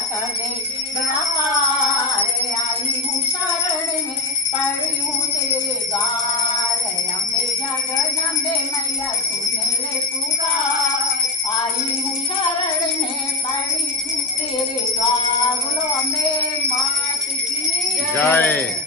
करे व्यापार। आई हूँ शरण में पड़ी हूँ तेरे द्वार। अम्बे जगदम्बे मैया सुन ले पुकार। आई हूँ शरण में पड़ी हूँ तेरे द्वार। बोलो अम्बे मात की जय।